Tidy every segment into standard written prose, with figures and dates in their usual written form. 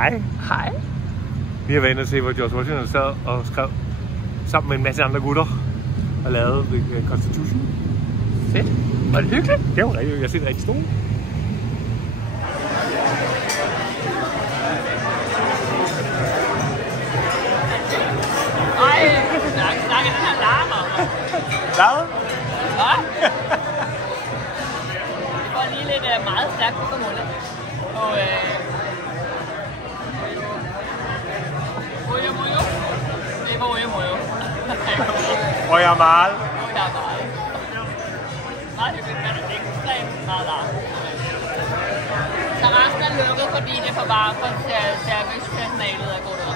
Hej. Hej. Vi har været inde og se, hvor George Washington sad og skrev sammen med en masse andre gutter og lavede The Constitution. Fedt. Var det hyggeligt? Det var rigtig, jeg ser det rigtig stort. Ej, snakker den her larmer. Hvad? Hvad? Det var lige lidt meget stærkt på målet. Og Mojo. Det var Mojo. Og jeg er meget. Meget hyggeligt, men det er ekstremt meget larm. Så resten er lukket, fordi det er for varmt for servicepersonalet at gå der.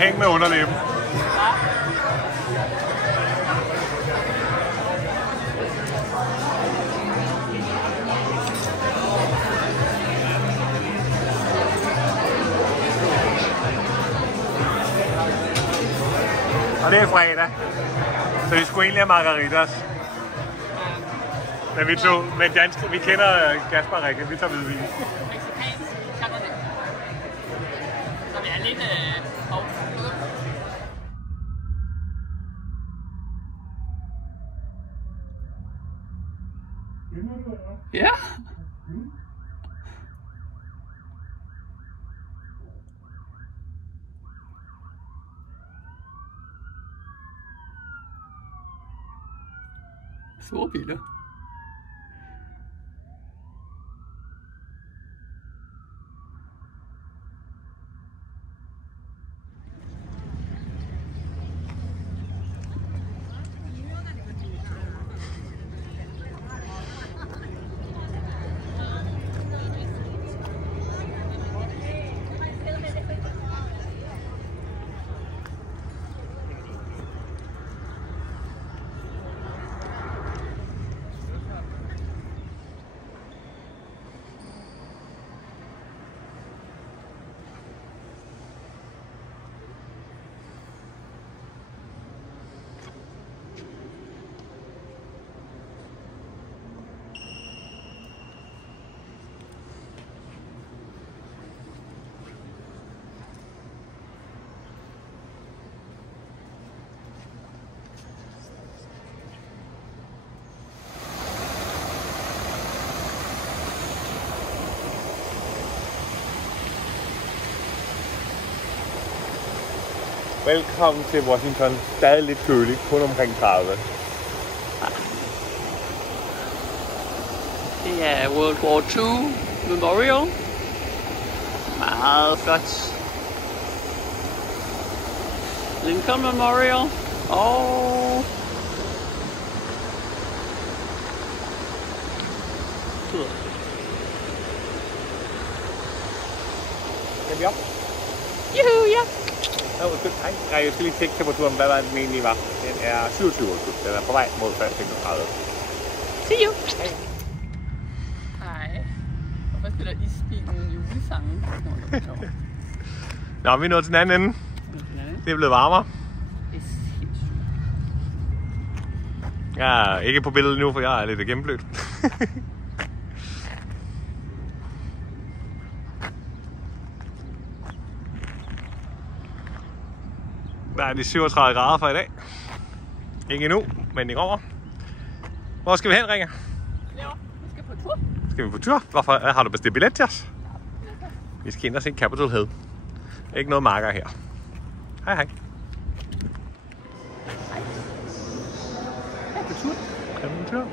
Hæng med underlæben. Ja. Og det er fredag. Så vi skulle egentlig have margaritas. Men men dansk, vi kender Kasper og Rikke, vi tager hvidvin. Mexicansk Cabernet. Så vi er lidt Ja. Store biler. Velkommen til Washington. Stadig lidt køligt, kun omkring 30. Det er World War II Memorial. Meget flot. Lincoln Memorial. Og Skal vi op? juhu, ja. Nej, jeg skal lige tjekke temperaturen, hvad den egentlig var. Den er 27 år. Den er på vej mod 36. See you. Hej. Hvorfor spiller isbilen julesange? Nå, vi er nået til den anden ende. Det er blevet varmere. Det er sindssygt. Jeg er ikke på billedet nu, for jeg er lidt gennemblødt. Der er de 37 grader for i dag. Ikke endnu, men i går. Hvor skal vi hen, Rikke? Ja, vi skal på tur. Skal vi på tur? Hvorfor har du bestilt billet til os? Vi skal ind og se Capitol Hill. Ikke noget marker her. Hej hej. Hej. Jeg er på tur. Er du på tur?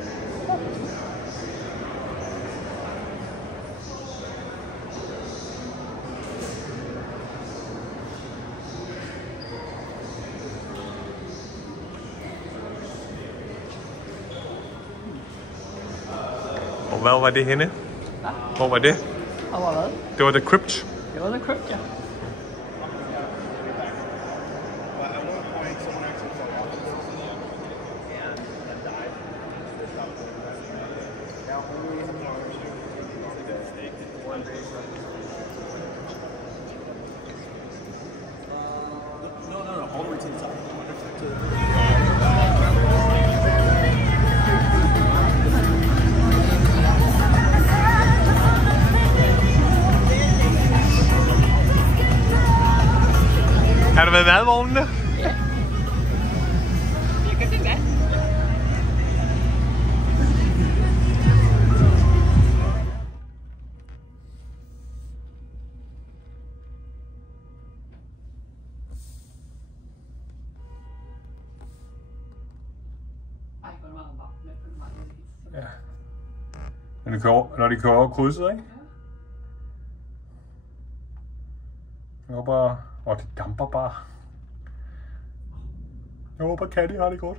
Og hvor var det henne? Hvad? Hvor var det? Og hvor hvad? Det var The Crypt. Det var The Crypt, ja. all the way to the top. med madvognene? Ja. Jeg kan se hvad. Ja. Når de kører over krydset, ikke? Jeg håber... det damper bare. Jeg håber, Katty har det godt.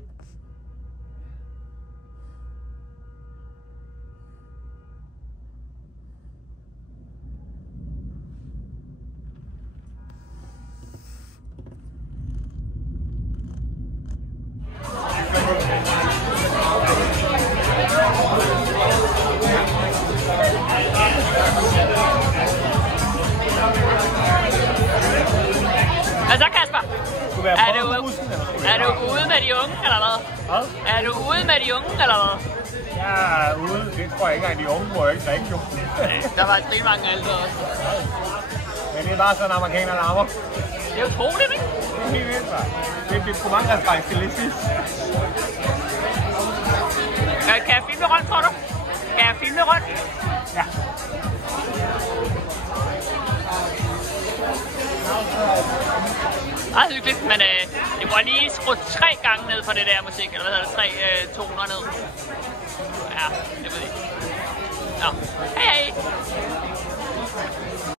Hvad så, Kasper? Er du ude med de unge, eller hvad? Hvad? Er du ude med de unge, eller hvad? Jeg er ude. Det tror jeg ikke engang, de unge må ikke drikke, jo. Der var rigtig mange ældre også. Men det er bare sådan, amerikaner larmer. Det er utroligt, ikke? Det er helt vildt, man. Det er sgu mange referencer til lidt sidst. Kan jeg filme rundt, tror du? Kan jeg filme rundt? Ja. Meget hyggeligt, men det må lige skrue 3 gange ned for det der musik, eller hvad hedder det, 3 toner ned. Ja, det ved jeg ikke. Nå, hej hej!